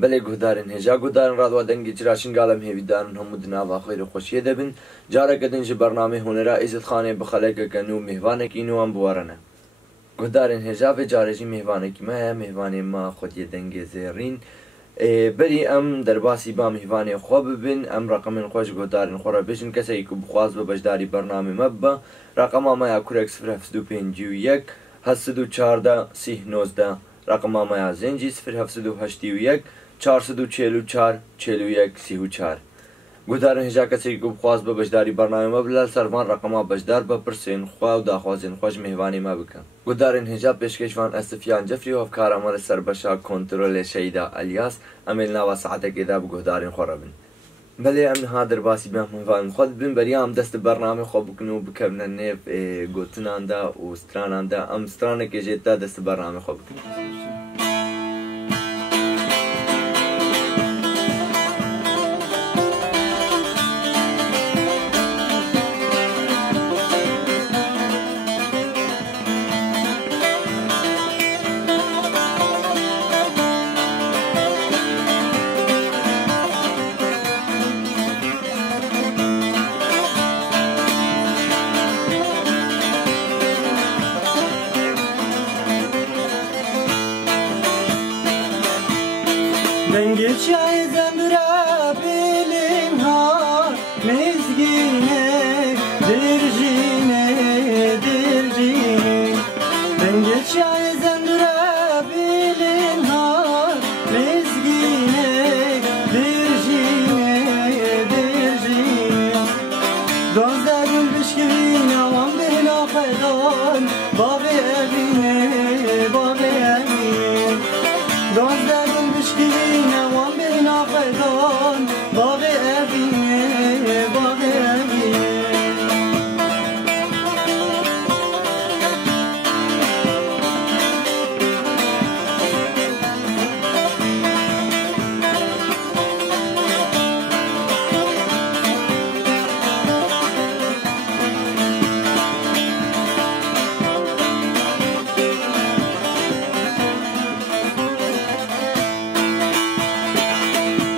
بەڵێ گوهدارن هێژا گوهدارن ڕادوا دەنگی جراشین گاڵم هێویدارن هەموو دناوا خۆی خۆشیە دەبن جارێکە دنج بەرنامەی هونەرا ئیزتخانێ بخەلێکەکەن و میهوانێکی نوان بوارەنە گوهدارن هێژا بێ جارێژی میهوانێکی مایە میهوانێ ما خۆتیە دەنگێ زێڕین بەری ئەم دەرباسی با میهوانێ خۆ ببن ئەم ڕقمن خۆش گوهدارن خۆڕە بێژن کەسێک و بخواز بە بەشداری بەرنامە مەبە ڕقەما مایا کورێک 071 714 30 رقم مایا زنجی 071 444 41 34 گوهدارن هێژا کەسێک و بخواز بە بەشداری بەرنامە مەبە سەروان ڕقەما بەشدار بە پرسێن خوا و داخوازێن خۆش میهوانی ما بکەن گوهدارن هێژا پێشکەشوان ئەستفیان جەفری هۆفکارەمە لە سەر بەشا کۆنترۆلێ شەیدا ئەلیاس ئەمێل ناوە سەعاتێکێدا بگوهدارن خۆڕە بن بەڵێ ئەم نها دەرباسی بە میهوان خۆت بن بەریام دەستە بەرنامە خۆ بکن و بکەونە نێو گوتناندا و ستراناندا ئەم سترانێکێژێتدا دەستە بەرنامە خۆ بکن دنگی چای زمرا بیلیم ها مزگینه درجینه دنگی چای زمرا بیلیم ها مزگینه درجینه دوازده گل بشکوین آوان بنا خدان باب evine باب evine دوازده گل بشکوین آوان بنا خدان باب evine باب evine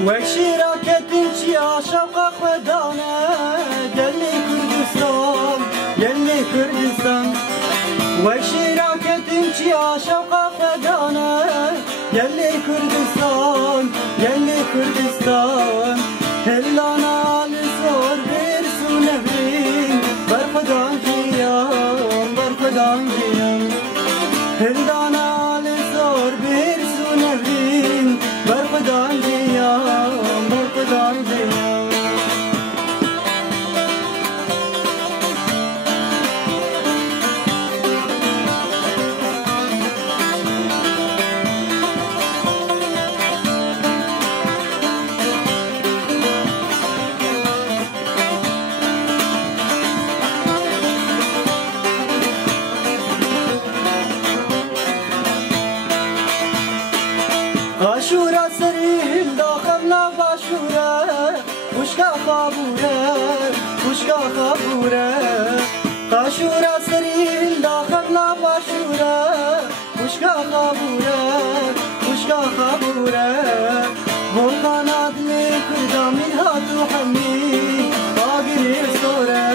وەک شیراکەتن چیا شەوقە خۆدانە گەلێ کوردستان گەلێ کوردستان وەک شیراکەتن چیا شەوقە خۆدانە گەلێ کوردستان گەلێ کوردستان هێلانا لە زۆر بێرس و نەبرین بەرخودان گیان بەرخودان گیان هێلانا لە زۆر بێرس و نەبرین بەرخودان گیان بەرخودان گیان عاشورا سريهم داخلنا باشورا وشكا خابورا وشكا خابورا عاشورا سريهم داخلنا باشورا وشكا خابورا وشكا خابورا volkan adlı kurda min hatu hammi agir sore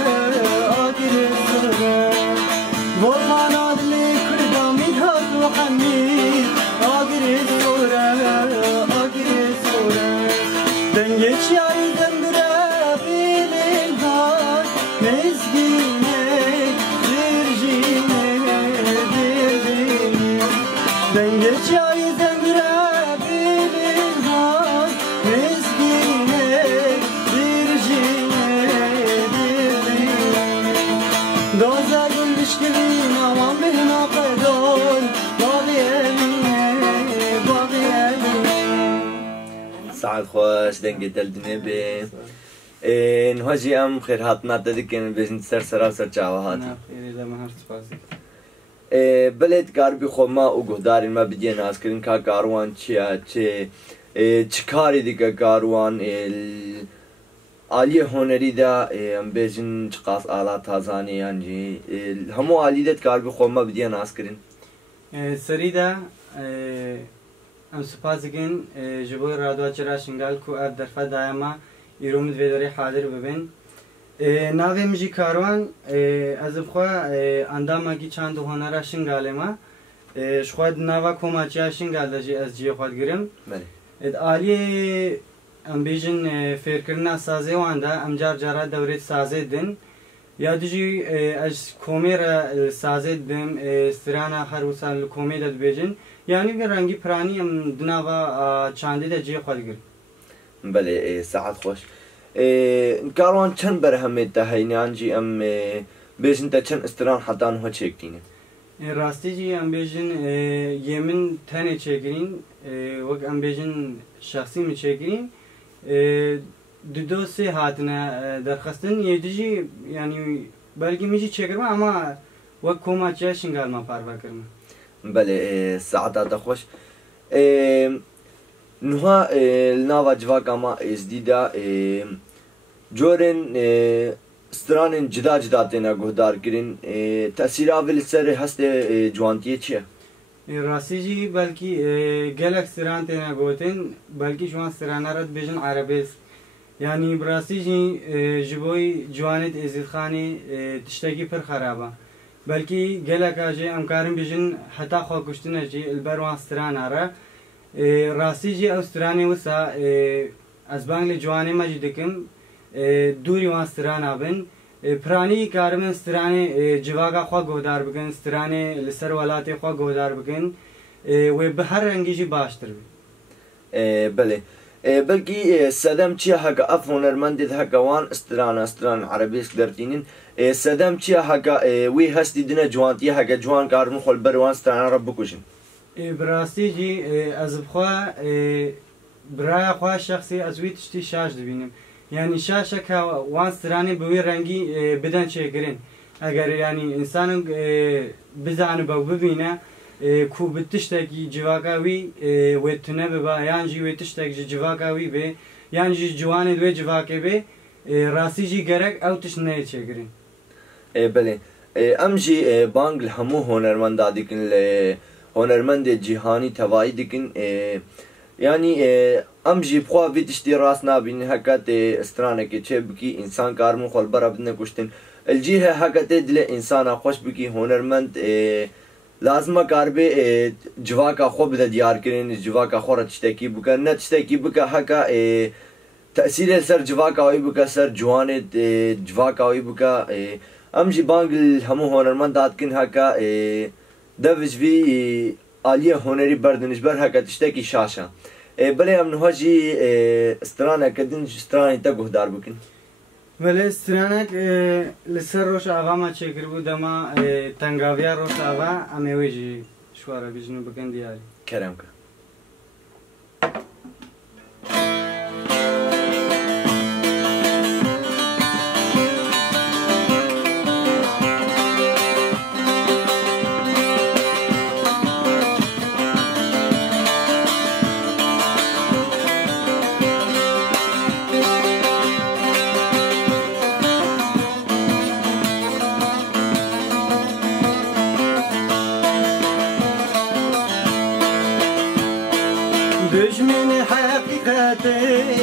volkan adlı kurda min hatu hammi agir sore dengeç yari dengre bilin har mezgine dirjine dengeç yari dengre bilin har mezgine dirjine doza gül bişkivin aman bihna pedon babi سعد خوش دنگی دلدنه به نهاجی ام خیر هاتنا دادکن بزن سر جاوا هاتی بلد گاربی خو ما او گهدارین ما بدین از کردن که گاروان چه کاری دیگه گاروان عالی هنری دا ام بزن چقاس آلات تازانی یعنی همو عالی دت گاربی خو ما بدین از کردن سریدا ام سپاس دکن جبوی رادوا چرا شنگال کو اف درفت دایما ایرومد ویداری حاضر ببین ناوی مجی کاروان از بخوا انداما کی چند هنر شنگاله ما شخواد ناوا کوماچیا شنگال دجی از جی خود گرم عالی ام بیجن فکرنا سازه واندا ام جار جارا دورت سازه دن یا دیجی از کومیر سازه دم استرانا هر وسال کومی داد بیجن یعنی bir رنگی پرانی ام دناوا چاندی دجی خود گرم بله ساعت خوش کاروان چند برهمت دهینانجی ام بیجن تا چند استران حتی آنها چکتینه راستی جی ام بیجن یمن تنه چکرین وق ام بیجن شخصی می چکرین دو سه هاتنه درخواستن یدیجی یعنی بلکه میشه چکرم اما وق کوماچیا شنگال ما پاروا کرم بله ساعت خوش نها ناوا جواکا ما ازدیدا جورن استرانن جدا جدا تینا گهدار کرین تأثیر آویل سر هست جوانتیه چیه؟ راستی جی بلکی گلک استران تینا گوتن بلکی شما استرانه رد بیجن عربیست یعنی براستی جی جبوی جوانت ازید خانی تشتاکی پر خرابه بلکی گلک آجی امکارم بیجن حتی خواه کشتن جی البروان استرانه را راستی جی استرانی وسا از بانگل جوانی ما جی دکم دوری وان استران آبن پرانی کارمن استرانی جواگا خواه گهدار بکن استرانی لسر ولاتی خواه گهدار بکن و به هر رنگی جی باشتر بی بله بلکی سدم چیه هکا اف هنرمندید هکا وان استران عربیسک درتینین سدم چیه هکا وی هستی دنه جوانتیه هکا جوان کارمن خول بروان استران را بکشن براستی جی از بخواه برای خواه شخصی از وی تشتی شاش دبینیم یعنی شاشه که وان استرانی به وی رنگی بدن چه کرن اگر یعنی انسان بزانه با ببینه کو بتشتکی جواکاوی و تنه ببا یعنی وی تشتکی جواکاوی به یعنی جوانی دوی جواکه به راستی جی گرک او تشنه چه کرن بله امجی بانگل همو هنرمند دادیکن هنرمند جهانی توایی دیکن yani am jî xwe vê tiştê rast nabînin heka tê stranekê çê bikî însan karmin xwelbera bidine kuştin cî he heka tê dilê însana xweş bikî hunermend lazima karbê civaka xwe bide diyarkirin civaka xwe re tiştekî bike ne tiştekî bike heka te'sîrê ser civaka wî bike ser ciwanê civaka wî bike em jî bang hemû hunermend hatkin heka dev ji vî aliye hunerî berdinijber heka tiştekî şaşa بله ام نها جی استرانه کدین استرانه تا گهدار بکن ولی استرانه لسر روش آوا ما چکر بود اما تنگاویا روش آوا امیوی جی شواره بیجنو بکن دیاری کرم که Düşmeni hakikati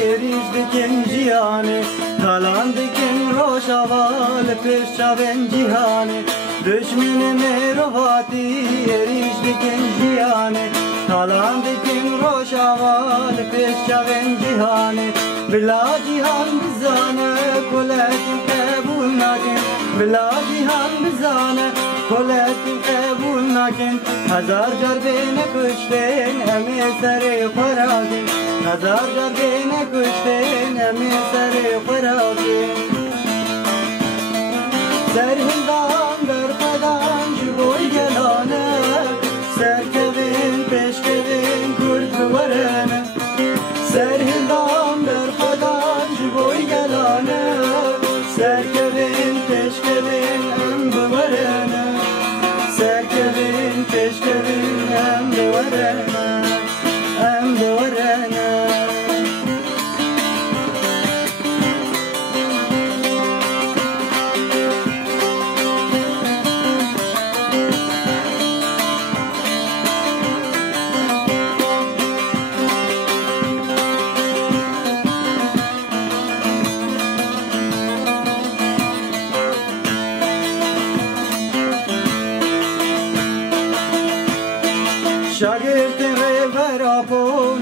eriş dikin cihane Talan dikin roşaval peşaven cihane Düşmeni meruvati eriş dikin cihane Talan dikin roşaval peşaven cihane Bila cihan bizane kuletin kabul nakin Bila cihan bizane kuletin kabul nakin Hazar jar beni kuşten emi seri khurakin Hazar jar beni kuşten emi seri khurakin Serhindan berkadan jiboy gelane Serkevin peşkevin kurt varene Serhindan berkadan jiboy gelane Serkevin peşkevin ömrü varene Serkevin peşkevin ömrü varene Ömrü varene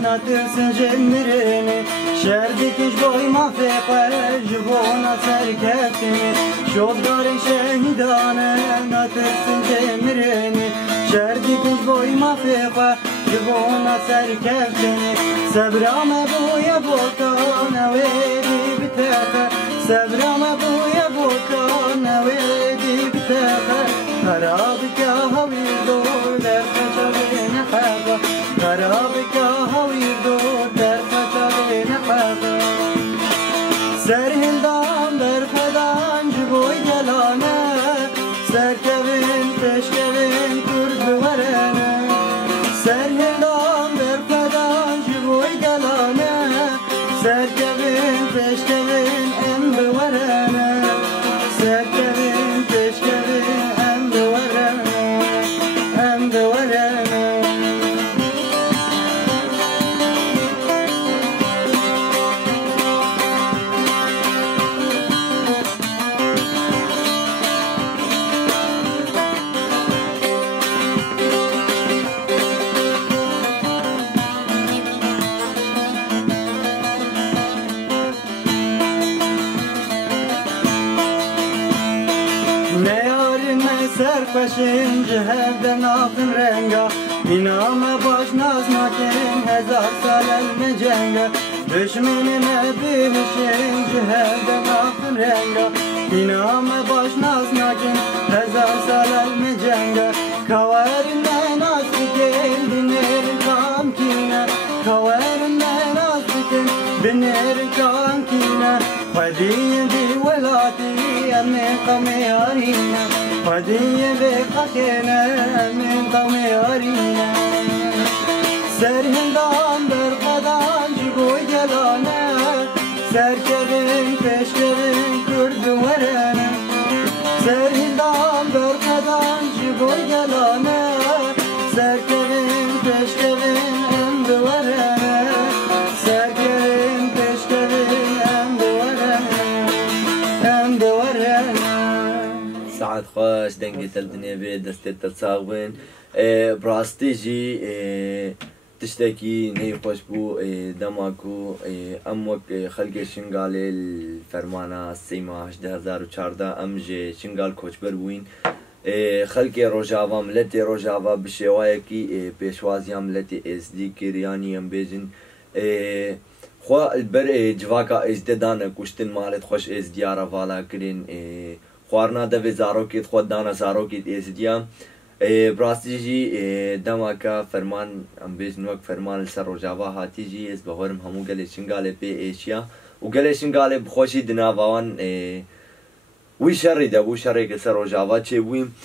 ناترسن جمرني شردكش بوي ما فيقه جبونا سركتني شوف داري شهيدانا ناترسن جمرني شردكش بوي ما فيقه جبونا سركتني سبرام ابويا بوكانا ويدي بتاخه سبرام ابويا بوكانا ويدي بتاخه خرابك هوي دور در خشبين حبه خرابك هوي دور در خشبين حبه سرهندام در خدان جبوي جلانه سركبين تشكبين كرد ورنه سرهندام در خدان جبوي جلانه سركبين تشكبين ام بورنه سركبين تشكبين ام بورنه ام بورنه سرخوشین جهد ناخن رنگا اینام باش ناز ناکن هزار سال المجنگا دشمن نبیشین جهد ناخن رنگا اینام باش ناز ناکن هزار سال المجنگا کوارن ناز بکن بنیر کام کینا کوارن ناز بکن بنیر کام کینا خدین دی ولاتی امن قمیارینا خدین بقاکنا من قمیارینا سرهندان در قدان جبوی جلانه سرکبین پشکبین کرد ورنه سرهندان در قدان جبوی جلانه سرکبین پشکبین ام ورنه سرکبین پشکبین ام ورنه ام ورنه ساعت خوش دنگی تلدنی به دست تلساق بین براستی جی تشتكي نهي خوش بو دماكو اموك خلق شنغال الفرمانة سيما 2014 امج شنغال كوچ بروين خلق روجاوا ملت روجاوا بشوايا كي بيشوازيا ملت اس دي كيرياني ام بيجن خو البر جواكا ازددان كشتن مالت خوش از ديارا والا كرين خوارنا د زاروكيت خود دانا زاروكيت از ديام براستی جی دماکا فرمان ام بیزن وقت فرمان سر روجاوا هاتی جی از بهورم همو گله شنگاله به ایشیا و گله شنگاله بخوشی دناوان وی شری ده وی شری که سر روجاوا چه بویم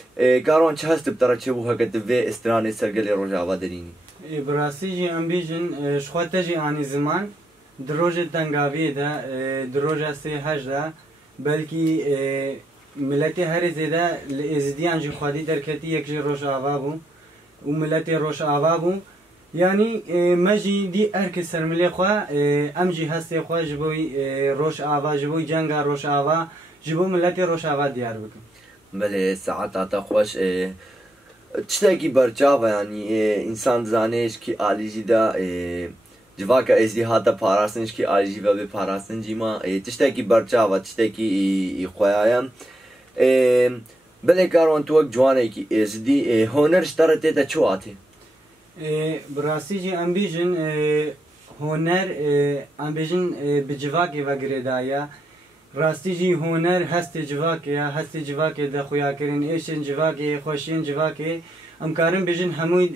کارون چه هست بتره چه بو هکت و استرانه سر گله روجاوا درینی براستی جی ام بیزن شخوات جی آنی زمان دروج تنگاوی ده دروج سی هج ده بلکی ملت هر زیده لازدیان جو خادی درکتی یک جی روش آوا بو و ملت روش آوا بو یعنی مجی دی ارک سرملی خواه ام جی هستی خواه جبوی روش آوا جبوی جنگا روش آوا جبو ملت روش آوا دیار بکن بله ساعت آتا خوش تشتاکی برچاوا یعنی انسان زانش کی آلیجی دا جواکا ازی هاتا پاراسنش کی آلیجی و به پاراسن جیما تشتاکی برچاوا تشتاکی خواهایم بله کارون تو وقت جوانه کی ازدی هنر اشترته تا چو آته براستی جی ام بیجن هنر ام بیجن بجواکی و گردایا راستی جی هنر هست جواکی یا هست جواکی دا خویا کرین ایشن جواکی خوشین جواکی ام کارن بیجن هموی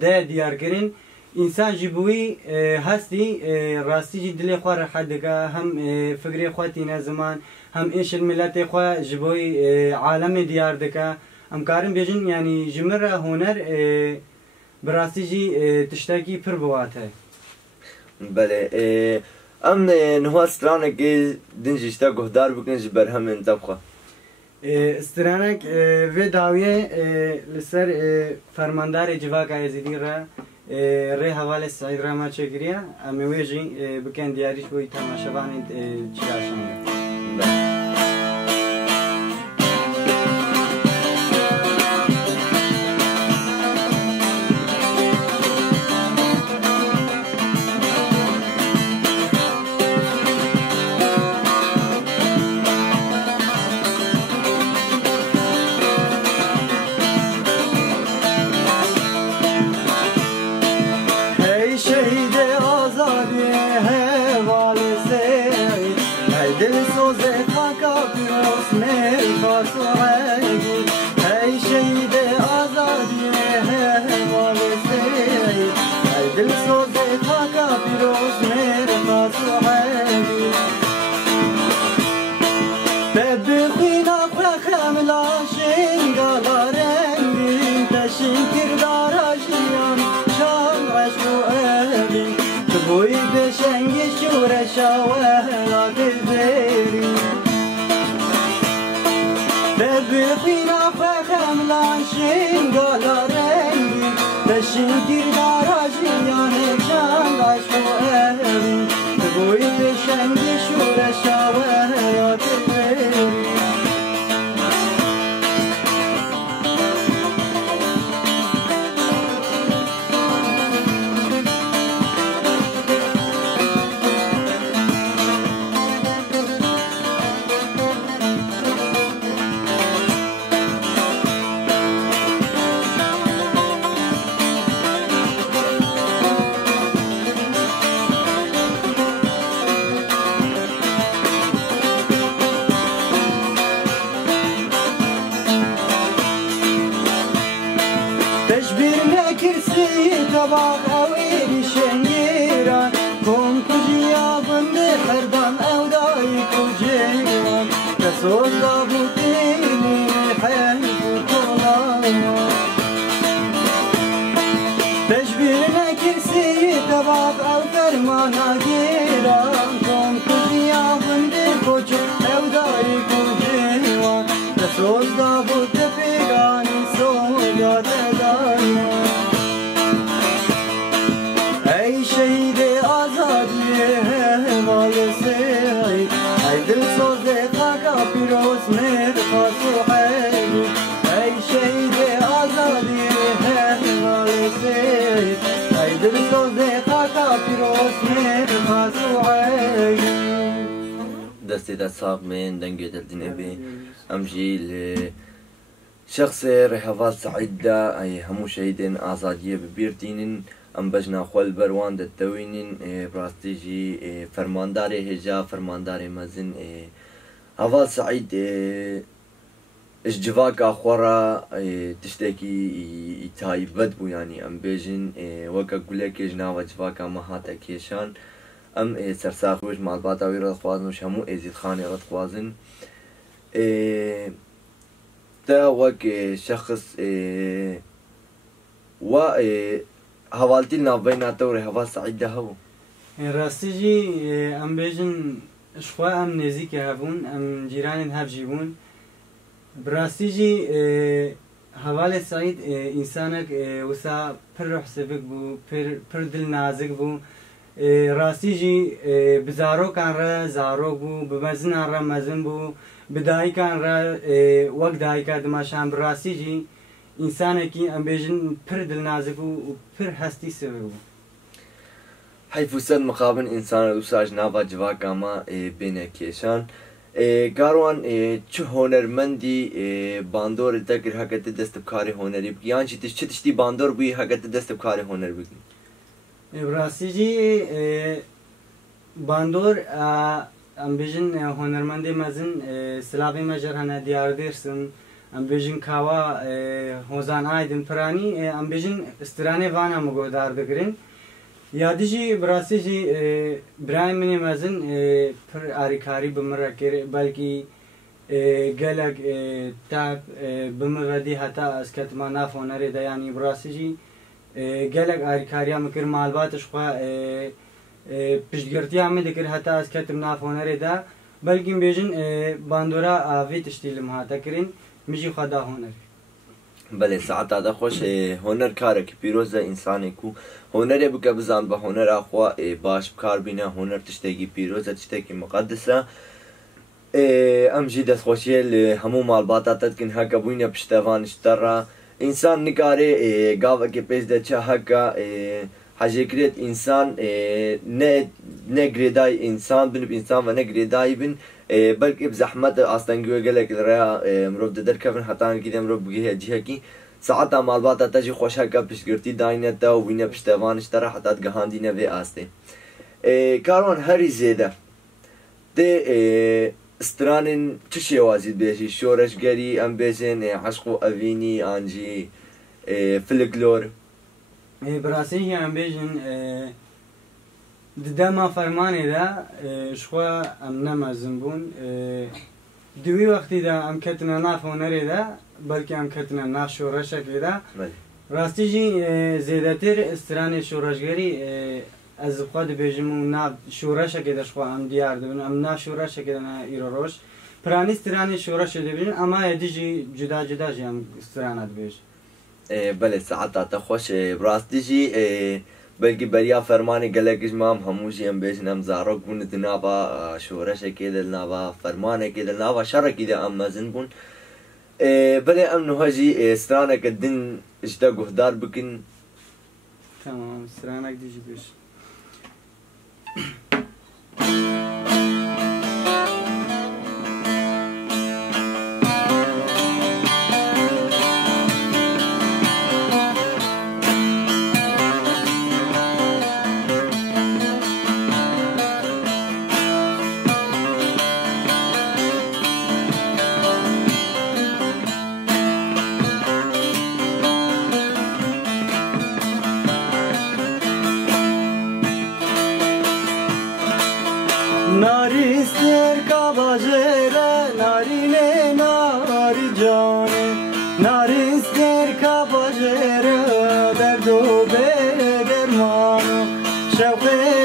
ده دیار کرین انسان جبوی هستی راستی جی دل خواه راحت دکا هم فکر خواهتی نزمان هم ایش الملت خواه جبوی عالم دیار دکا ام کارن بیجن یعنی جمر هنر براستی جی تشتاکی پر بواته بله ام نهوا استرانه که دنجشتا گهدار بکن جبر هم انتب خواه استرانک و داویه لسر فرماندار جواکا ازیدی را ری حواله سعید راما چگریه امیویجی بکن دیاریش بوی تماشاوانی چراشانده خاکا پیروز مرخص و حبی ببخینا فخم لاشین گالارنگی تشین کردار آشیان شام عشق و ابی تبوی بشنگی شور شاوهات البری ببخینا فخم لاشین گالارنگی تشین کردار آشیان شام عشق و ابی تبوی بشنگی شور شاوهات البری تشبير نكرسي طباق أويل شنيران كون كجيا بند حردان أو دايك وجيران تسوز ضابطيني حيث طلايا تشبير نكرسي طباق أو فرمانا جيران كون كجيا بند كجو أو دايك وجيران تسوز ضابط بيغاني سوغا ای شهید آزادی مالسی ای دل سوز خاکا پیروز مرخص و حبی ای شهید آزادی مالسی ای دل سوز خاکا پیروز مرخص و حبی دستی دا ساق من دنگی دلدین ابی امجیل شخص رهوات سعيدة أي همو شهيدين آزادية ببيرتينن أم بجنا خوال بروان دتوينن براستيجي فرمانداري هجا فرمانداري مزن هوات سعيد اججواك أخورا تشتكي تايبت بو يعني أم بيجن وكا قولك جناوا جواكا مهاتا كيشان أم سرساخوش مالباتا ويرد خوازنوش همو ازيد خاني رد خوازن تا وك شخص و هوالتي نافيناته ورهوا سعيدة هو راستيجي ام بيجن شخوا ام نزيك هبون ام جيران هب جيبون براستيجي هوال سعيد انسانك وسا پر حسبك بو پر دل نازك بو راستيجي بزارو كان را زارو بو بمزن را مزن بو بداي كان را وقت داي كاد ما شام براسيجي انسانكي ام بيجن پر دل نازك و پر هستي سبب حيث سد مقابل انسان وساج نافا جواكا ما بين كيشان قاروان چه هنرمندی باندور دگر حقیقت دست بکاری هنری بگی یعنی چه تشتی باندور بی حقیقت دست بکاری هنر بگی براسیجی باندور ام بیجن هنرمندی مزن سلاوی مجر هنه دیار درسن ام بیجن کاوا هوزان آیدن پرانی ام بیجن استرانه وانا مگودار بگرین یادیجی براسیجی برایم منی مزن پر آریکاری بمره کر بلکی گلگ تاب بمردی حتی از کتما ناف هنری ده یعنی براسیجی گلگ آریکاری هم کر مالباتش خوا پشتگرتی هم دکر حتی از کتم ناف هنری ده بلکی بیجن باندورا آوی تشتیل مهاتا کرین میجی خدا هنری بله ساعت هذا خوش هنر كارك بيروزا إنساني كو هنر يبقى بزان بهنر أخوا باش بكار بينا هنر تشتكي بيروزا تشتكي مقدسة أم جيدة خوشية همو مالباتا تدكن هكا بوينة بشتغان اشترى إنسان نكاري قاوة كبيز دا چه هكا حاجة كريت إنسان نه گریدای إنسان بن بإنسان و نه گریدای بن بلکه بزحمت آستانگوی گلک لریا مروب ددر کفن حتان کیدم مروب بگیه جیه کی ساعتا مالباتا تجی خوشها که پشتگرتی داینه تا و وینه پشتوانش تره حتی گهاندی نوی آسته کارون هری زیده ده استرانن چشی وازید بیشی شورشگری ام بیشن عشق و اوینی آنجی فلکلور براسیجی ام بیشن دما فرمانه دا شخوا ام نمازم بون دوی وقتی دا ام کتنا ناف هنره دا بلکه ام کتنا ناف شورشک دا راستی جی زیادتر استران شورشگری از خود بیجم و ناف شورشک دا شخوا ام دیار دبن ام ناف شورشک دا ایرو روش پرانی استران شورش دبن اما دیجی جدا جدا جی ام استرانت بیج بله ساعت خوش راستی جی بلکه بریا فرمانی گلگش مام هموشی هم بیشن هم زارک بون دنابا شورش که دل نابا فرمانه که دل نابا شر که دل ام مزن بون بله ام نهاجی استرانه که دن اجدا گهدار بکن تمام استرانه دیجی بیش ناریستر کاباجره نارینه ناری جانه ناریستر کاباجره درد و به درمانو شوق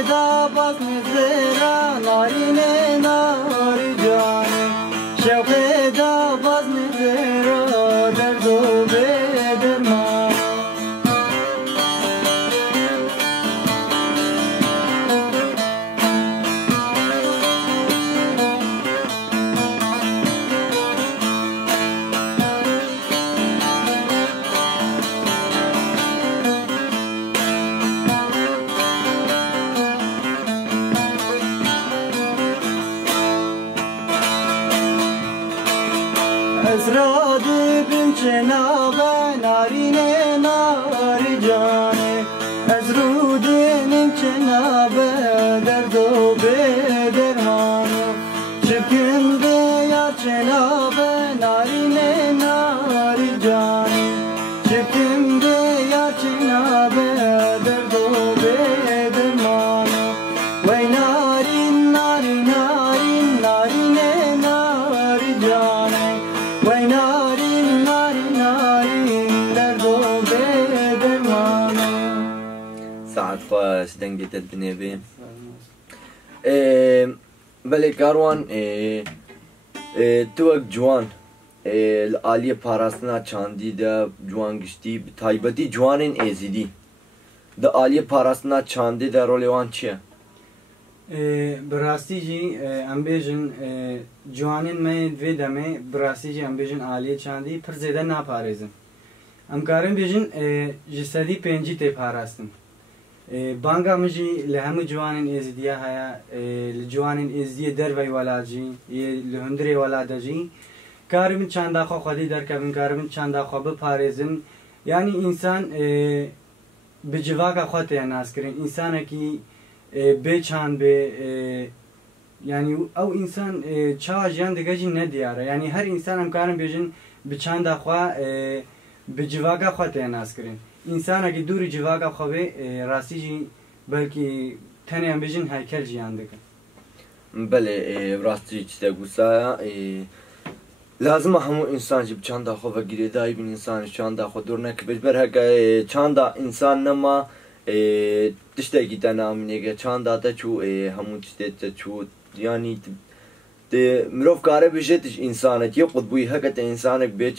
دا باز میزرا نارینه ناری جانه شوق دا باز میزرا درد و به درمانو ازرادی بنچنابه نارینه ناری جانه ازرودی نمچنابه درد و به درمانو چکم به یا چنابه نارینه ناری جانه چکم به یا چنابه درد و به درمانو وی نارین ناری نارین نارینه ناری جانه وی نارین ناری نارین درد و به درمانو ساعت خوش دنگی تدنی بیم بله کاروان تو اک جوان العالی پاراستنا چاندی دا جوان گشتی تایبتی جوانین ایزیدی دا عالی پاراستنا چاندی دا رولی وان چیه؟ براستی جی ام بیجن جوانین میں دوی دمه براستی جی ام بیجن عالی چاندی پر زیده ناپارزم ام کارم بیجن جسدی پنجی تی پاراستم بانگا مجی لهم جوانین ازدیا هیا جوانین ازدیا در وی ولاجی لهندری ولادجی کارم چند خو خودی در کبن کارم چند خو بپارزم یعنی انسان به جواگا خاطر ناس کرین انسان کی به چند به یعنی او انسان چا جان دگاجی ندیاره یعنی هر انسان هم کارم بیجن به چند خو به جواگا خاطر ناس کرین انسان اگه دوری جواگا خواه راستی جی بلکه تنه هم بیجن هیکل جیان دکن بله راستی چیزا گوسا لازم همو انسان جب چند خواه گیره دایی بین انسان چند خواه دور نکه بجبر هکه چند انسان نما تشته گیتا نامینه که چند تا چو همون تشته چو یعنی مروف کاره بشه تش انسانت یه قطبوی هکه انسانک به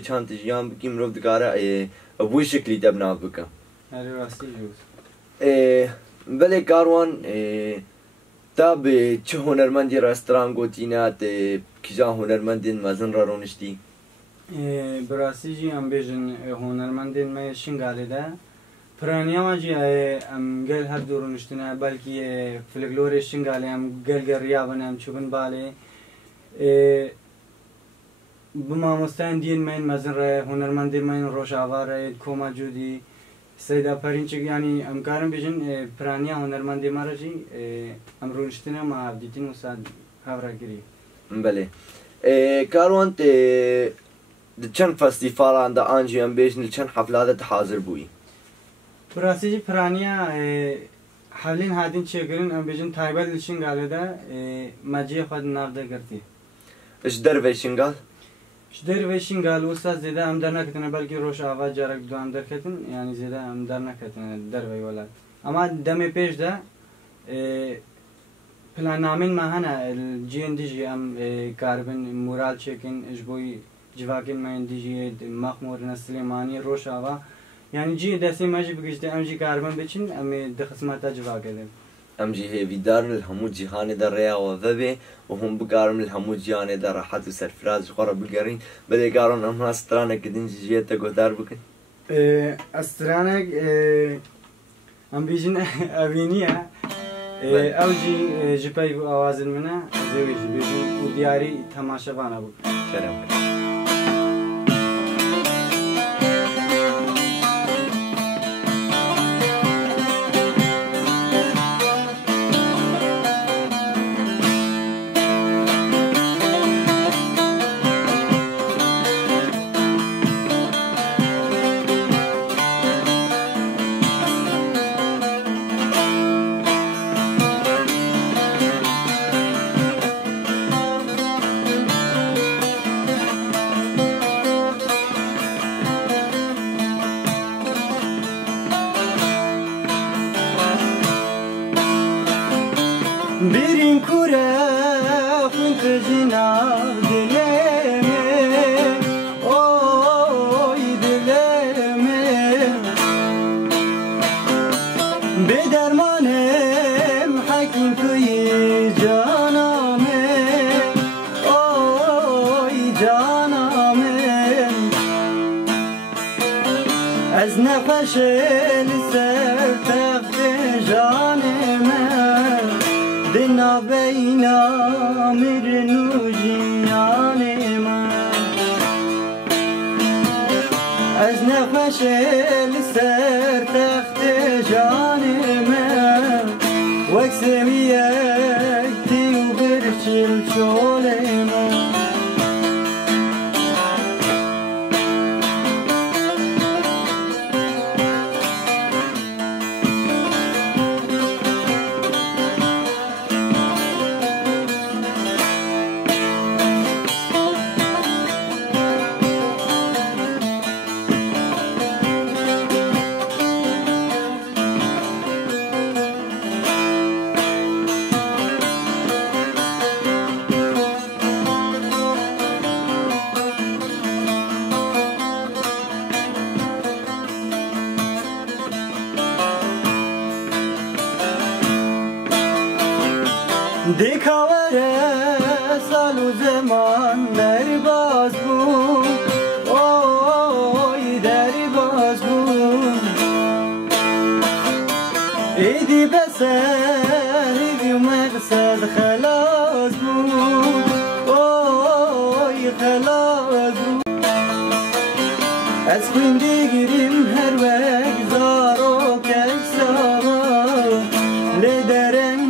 چند تجیان بکی مروف دکاره بوی شکلی تبنا بکن هره راستی جوز بله کاروان تا به چه هنرمندی رستوران گوتینات کجا هنرمندین مزن را رونشتی براستی جی ام بیجن هنرمندین ما شنگاله ده پرانیا ما جی ام گل هر دورونشتنه بلکی فلکلور شنگاله ام گل گریابن ام چوبن باله بما مستند دین من مزن را هنرمندین من روشاوار کوما جودی سیدا پرینچک یعنی ام کارم بیجن پرانیا هنرمندی ما جی ام رونشتنه ما دیتین استاد هاورا گیری بله کاروان چند فستیوالان دا آنجی ام بیجن چند حفلات حاضر بوی براستی جی پرانیا حالین هاتین چیکرین ام بیشن تایبل لشین گاله دا ماجی خود نافده کرتی. اش در ویشینگال؟ در ویشینگال وسط زیاده ام در نکتن بلکی روش آواز جارک دو ام در کتن یعنی زیاده ام در نکتن در وی ولاد. اما دم پیش دا پلان نامین ما هنه جین دیجی ام کاربن مورال چکن اجبوی جواکن من دیجی مخمور نسلیمانی روش آواز يعني جي دسي ماجي بقيت أمجي كاربن بيشين أمي دخسمات أجواء كذا. أمجي هي بدار الهمود جهان در ريا وذبه وهم بقارن الهمود جهان در راحت وسرفراز قرب بقارين بدي قارن أمها استرانة كدين جيت تقدر بكن. استرانة أم بيجين أبينيا أوجي جباي أوازن منا زوجي بيجين ودياري تماشا بانا بك. كرم. Birin kure fıntacına dileme oy dileme Bedermanem hakim kıyı caname oy caname Ez nefeşel ser tefte canime Dina beyna mirnu jinyanema Ez nefeşel ser tekhte janema Vek seviyekti u birçil çolema Dikavere salu zaman derbaz bu oy derbaz bu İdi beser idi maqsad khalas bu oy khalas bu Ez kundigirim her vek zaro keksama le deren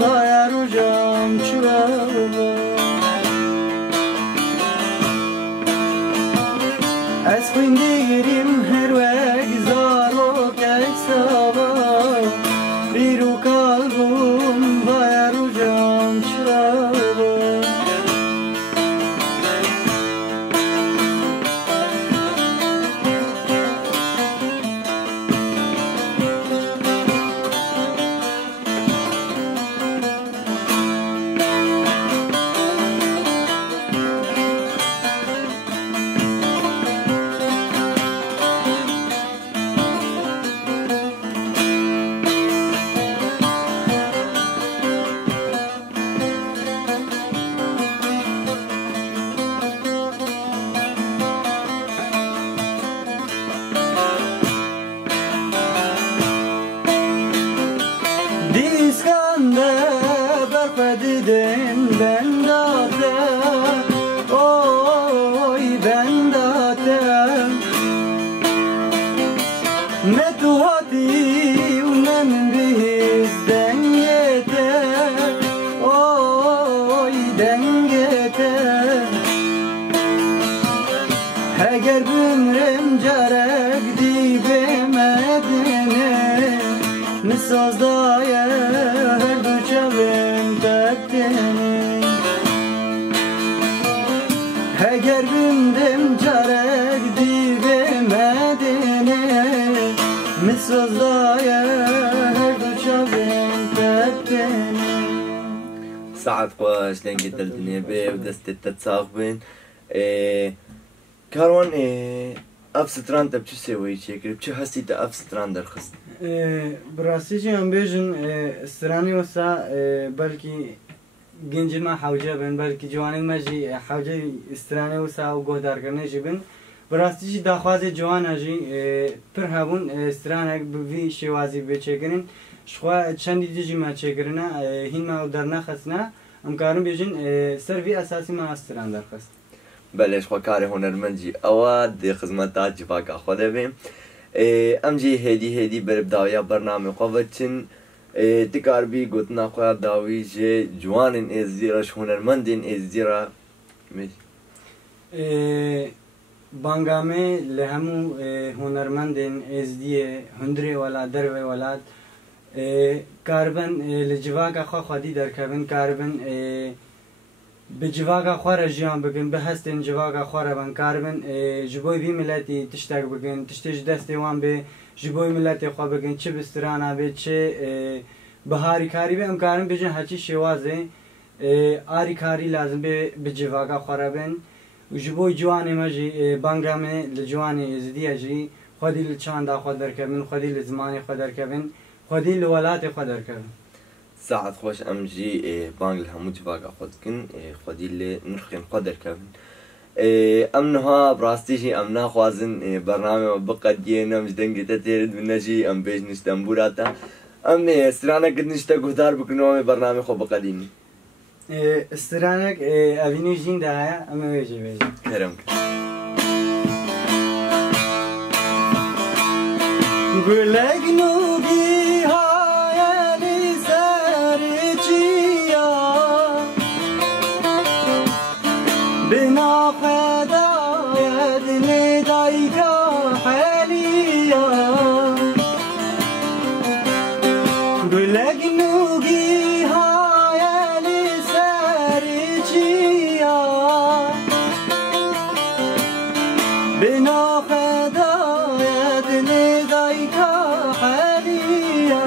dayar ucam çırağıma Ez kundigirim her vek zaro keksama biru kalbim dayar ucam çırağıma Diskande berfediden bendate oy bendate Metuhati unem bizden yete oy dengete Eğer bümrem carek dibe medine Nisaz هر دو چاوین تبتنی اگر بندم جارک دی بمدنه مسوزای هر دو چاوین تبتنی ساعت خوش لنگی دلدنی به و دستت تتساق بین کاروان اف ستران تب چه سوی چه کرد چه هستی تا اف ستران درخست براستی هم بیشن استرانی وسا بلکی گنجی ما حوجه بن بلکی جوانی ماجی حوجه استرانی وسا و گهدار کرنه جی بن براستی داخواز جوان جی پر هبون استرانک بوی شوازی بچکنن شخوا چندی دیجی ما چکرنا هین ما درنا خسنا امکارم بیشن سروی اساسی ما استران درخست بلش خو کار هنرمندی اواد دی خدمت جواک خدا بیم ام جی هدی بربداویا برنامه قوتن تکار بی گوتنا خو داوی جه جوانن ازدیرش هنرمندین ازدیرا بانگامه لهمو هنرمندین ازدیه هندری ولا دروی ولاد کاربن لجواک خو خودی درکبن کاربن به جواگا خواره جیان بگن به هستن جواگا خواره بن کاربن جبوی بی ملتی تشتاق بگن تشتش دستی وان به جبوی ملتی خواه بگن چه بسترانا به چه بهاری کاری به امکارن بجن هچی شوازه آری کاری لازم به جواگا خواره بن و جبوی جوانی مجی بانگامه لجوانی ازدیه جی خودی لچاندا خود درکبن خودی لزمانی خود درکبن خودی لولات خود درکبن ساعت خوش ام جی بانگ الهمو جواک خود کن خودی ل نرخین قدر کبن ام نها براستی جی ام نخوازن برنامه بقدیه نم جدنگی تتیرد بنجی ام بیش نشتم براتا ام استرانه کد نشتا گهدار بکنو برنامه خو بقدیم استرانك أبينو جين داعي أما ويجي كرمك قولك نوبي هاي لسارجيا بنا فدا يدني دايكا حاليا قولك نوبي هاي لسارجيا بنا فدا يدني دايكا حاليا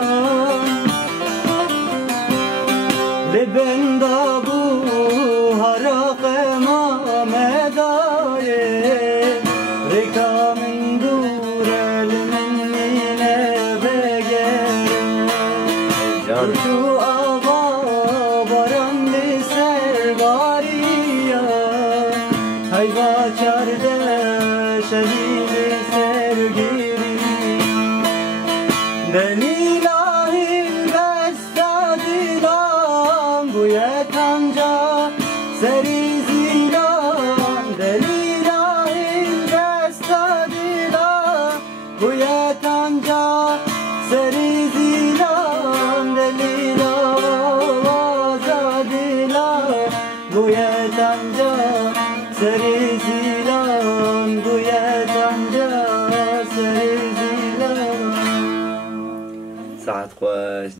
لبن دابو هرق ما مداي ركا من دور المنين بغير تو آبا برم لسر باريا هيوا چرده شديد سرگيري دليله البستادلان بويا تنجا سري زيلان دليله البستادلان بويا تنجا سري زيلان دليله وزادلان بويا تنجا سري زيلان بويا تنجا سري زيلان ساعت خوش